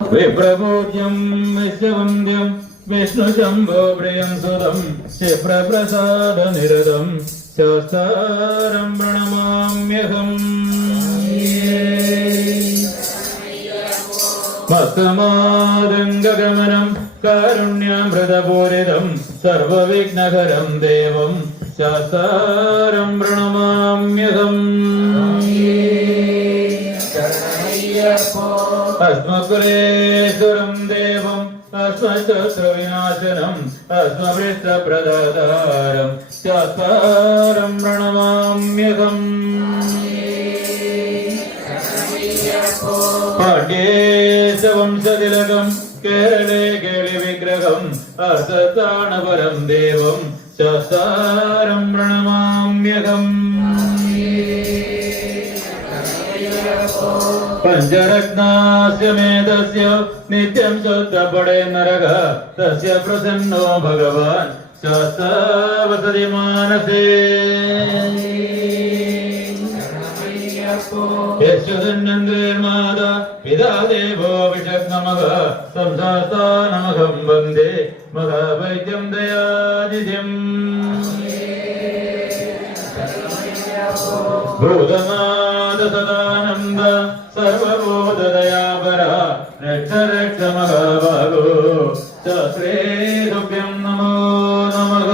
വിപ്രപൂജ്യം വിശ്വവന്ദ്യം വിഷ്ണുശംഭോ പ്രിയം സുതം ക്ഷിപ്രപ്രസാദനിരതം ശാസ്താരം പ്രണമാമ്യഹം. മത്തമാതംഗഗമനം കാരുണ്യാമൃതപൂരിതം സർവവിഘ്നഹരം ദേവം ശാസ്താരം പ്രണമാമ്യഹം. അസ്മകുലേശ്വരം ദേവം അസ്മശത്രുവിനാശനം അസ്മവൃത്തപ്രദാതാരം ശാസ്താരം പ്രണമാമ്യഹം. പാണ്ഡ്യേശവംശതിലകം കേരളേ കേളിവിഗ്രഹം അർത്ഥത്താണപരം ദേവം ശാസ്താരം പ്രണമാമ്യഹം. പഞ്ചരത്നാസ്യ മേധസ്യ നിത്യം ശുദ്ധപടേ നരക തസ്യ പ്രസന്നോ ഭഗവാൻ ശാസ്താവസതി മാനസേ. യശ്വതന്നേർമാതാ പിതാ ദേവോ വിഷഗ്നമഃ സംസാസ്ഥാനമഹം വന്ദേ മഹാവൈദ്യം ദയാനിധിം. ഭൂതനാഥ സദാനന്ദ സർവബോധദയാപര രക്ഷ രക്ഷ മഹാഭാഗോ ശാസ്ത്രേ തുഭ്യം നമോ നമഃ.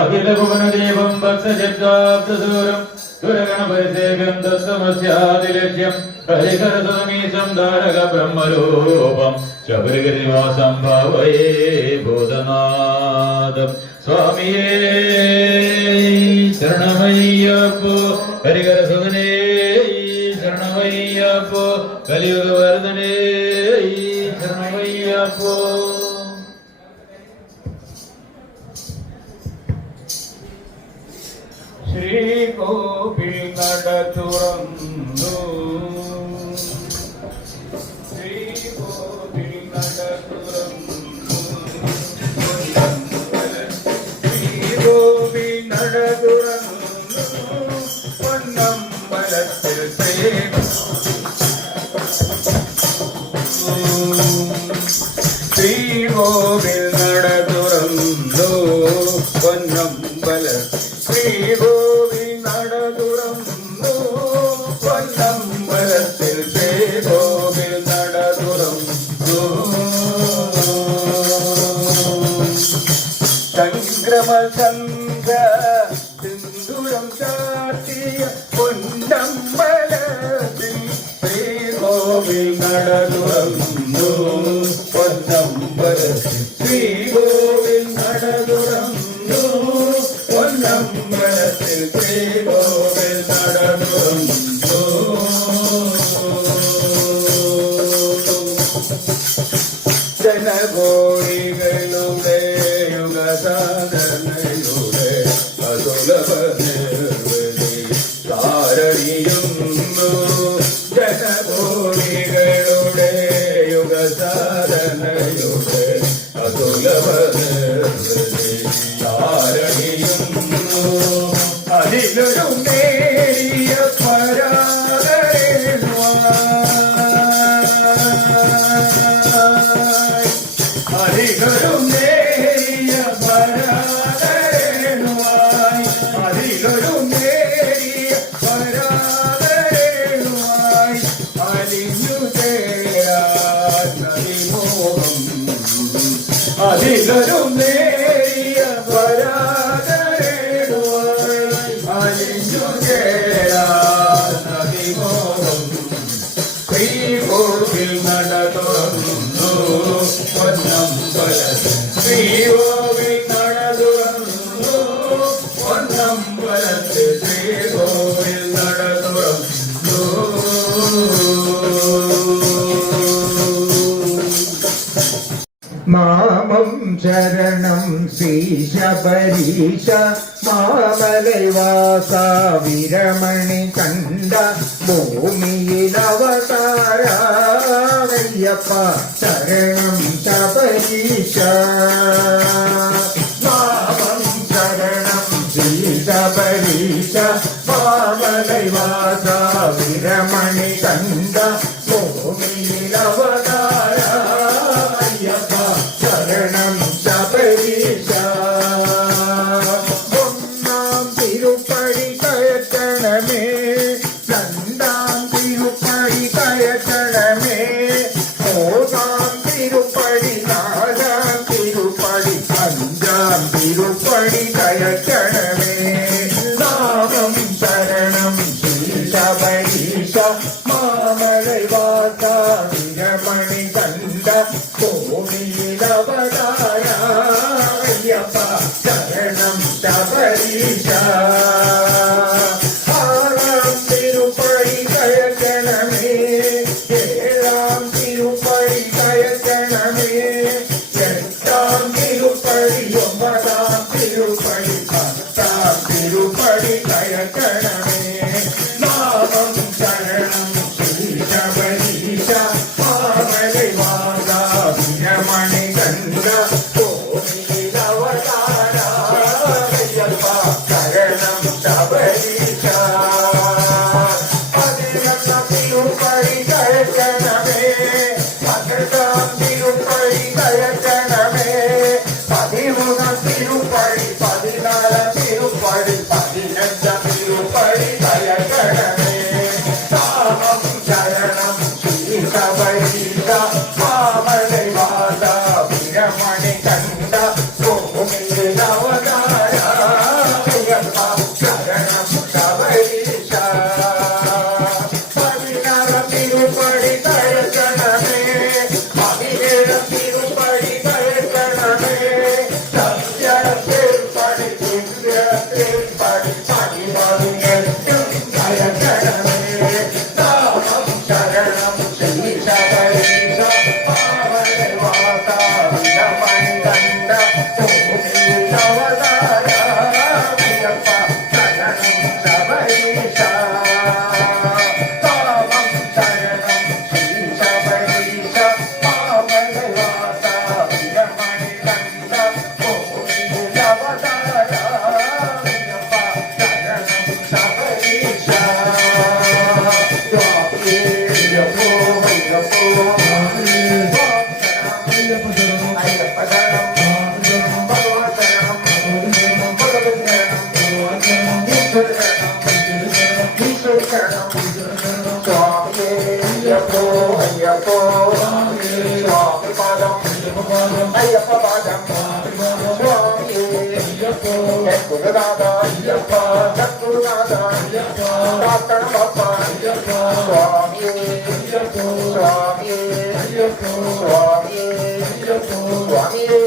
അഖില ഭുവനദേവം ഭക്തജഗ്ദാബ്ദസൂരം സുരഗണപരിസേവ്യം തസ്തമസ്യാദിലക്ഷ്യം ഹരിഹരസുതമീശം ധാരക ബ്രഹ്മരൂപം ശബരിഗിരിവാസം ഭാവയേ ഭൂതനാഥം. സ്വാമിയേ ശരണമയ്യപ്പോ ഹരിഹരസുതനേ ശരണമയ്യപ്പോ കലിയുഗവർദ്ധനേ ശരണമയ്യപ്പോ. ശ്രീകോവിൽ നട തുറന്നു ശ്രീകോവിൽ നട തുറന്നു ശ്രീകോവിൽ നട തുറന്നു പൊന്നമ്പലത്തിൽ ശ്രീകോവിൽ നട തുറന്നു പൊന്നമ്പല ശ്രീകോവിൽ നട തുറന്നു പൊന്നമ്പലത്തിൽ ശ്രീകോവിൽ നട തുറന്നു. സംക്രമസംഘ സിന്ദൂരം ചാർത്തിയ പൊന്നമ്പലത്തിൽ ശ്രീകോവിൽ നട തുറന്നു പൊന്നമ്പലത്തിൽ ശ്രീകോവിൽ നട തുറന്നു പൊന്നമ്പലത്തിൽ ശ്രീകോവിൽ നട തുറന്നു. ജനകോടികളുടെ യുഗസാധനയുടെ അസുലഭ നിർവൃതി താരണിയുന്നു. ജനകോടികളുടെ യുഗസാധനയുടെ അസുലഭ നിർവൃതി താരണിയുന്നു. അതിലൊരു നേരിയ അതിലൊരു നേരിയ പരാതരേണുവായി അതിലൊരു നേരിയ പരാതരേണുവായി അലിഞ്ഞു ചേരാമോഹം. അതിലൊരു നേരിയ പരാതരേണുവായി അലിഞ്ഞു ചേരാമോഹം. ശ്രീകോവിൽ നട തുറന്നു പൊന്നമ്പലത്തിൽ ശ്രീകോവിൽ നട തുറന്നു പൊന്നമ്പലത്തിൽ ശ്രീകോവിൽ നട തുറന്നു. മാമം ശരണം ശ്രീ ശബരീശ മാമലൈവാസ വിരമണി കണ്ട ഭൂമിയിൽ അവതാരയ്യപ്പ ശരണം ശബരീശ. മാമം ശരണം ശ്രീ ശബരീശ மாமலை வாசா வீரமணி கண்ட பூமியில் அவதார ஐயப்பா சரணம் சபரீஷா ஒன்னாம் திருப்படி கயத்தனமே இரண்டாம் திருப்படி கயத்தனமே மூன்றாம் திருப்படி நாலாம் திருப்படி அஞ்சாம் திருப்படி கயத்தனமே நாமம் சரணம் ஸ்ரீ சபரீஷா மாமலை வாசா வீரமணி கண்ட பூமியில் அவதார ஐயப்பா சரணம் சபரீஷா ஆறாம் திருப்படி கயக்கணமே ஏழாம் திருப்படி கயக்கணமே எட்டாம் திருப்படி ஒன்பதாம் திருப்படி பத்தாம் திருப்படி கயக்கணமே நாமம் சரணம் ஸ்ரீ சபரீஷா மாமலை வாசா வீரமணி கண்ட பூமியில் அவதார ஐயப்பா சரணம் சபரீஷா பதினெட்டாம் திருப்படி கயக்கணமே பன்னெண்டாம் திருப்படி கயக்கணமே பதிமூணாம் திருப்படி பதினாலாம் திருப்படி பதினஞ்சாம் திருப்படி கயக்கணமே நாமம் சரணம் ஸ்ரீ சபரீஷா மாமலை வாசா வீரமணி கண்ட பூமியில் அவதார ஐயப்பா சரணம் சபரீஷா பதினாறாம் திருப்படி கயக்கணமே பதினேழாம் திருப்படி கயக்கணமே சத்தியம் திருப்படி திருப்படி பதிமூன்றும் கயக்கணமே நாமம் சரணம் ஸ்ரீ சபரீஷா மாமலை வாசா வீரமணி கண்ட பூமியில் அவதார ஐயப்பா சரணம் சபரீஷா நாமம் சரணம் ஸ்ரீ சபரீஷா மாமலை வாசா வீரமணி கண்ட பூமியில் அவதார ஐயப்பா சரணம் சபரீஷா ஐயப்போ ஐயப்போ ஐயப்ப சரணம் பகவத் சரணம் பகவத் சரணம் ஈஸ்வர சரணம் ஈஸ்வர சரணம் சுவாமியே ஐயப்போ ஐயப்போ சுவாமி பாதம் ஐயப்ப பாதம் சுவாமியே ஐயப்போ குருநாதா ஐயப்பா சத்குருநாதா ஐயப்பா டாக்டர் பாப்பா ஐயப்பா சுவாமியே ஐயப்போ சுவாமியே ஐயப்போ சுவாமியே ஐயப்போ சுவாமியே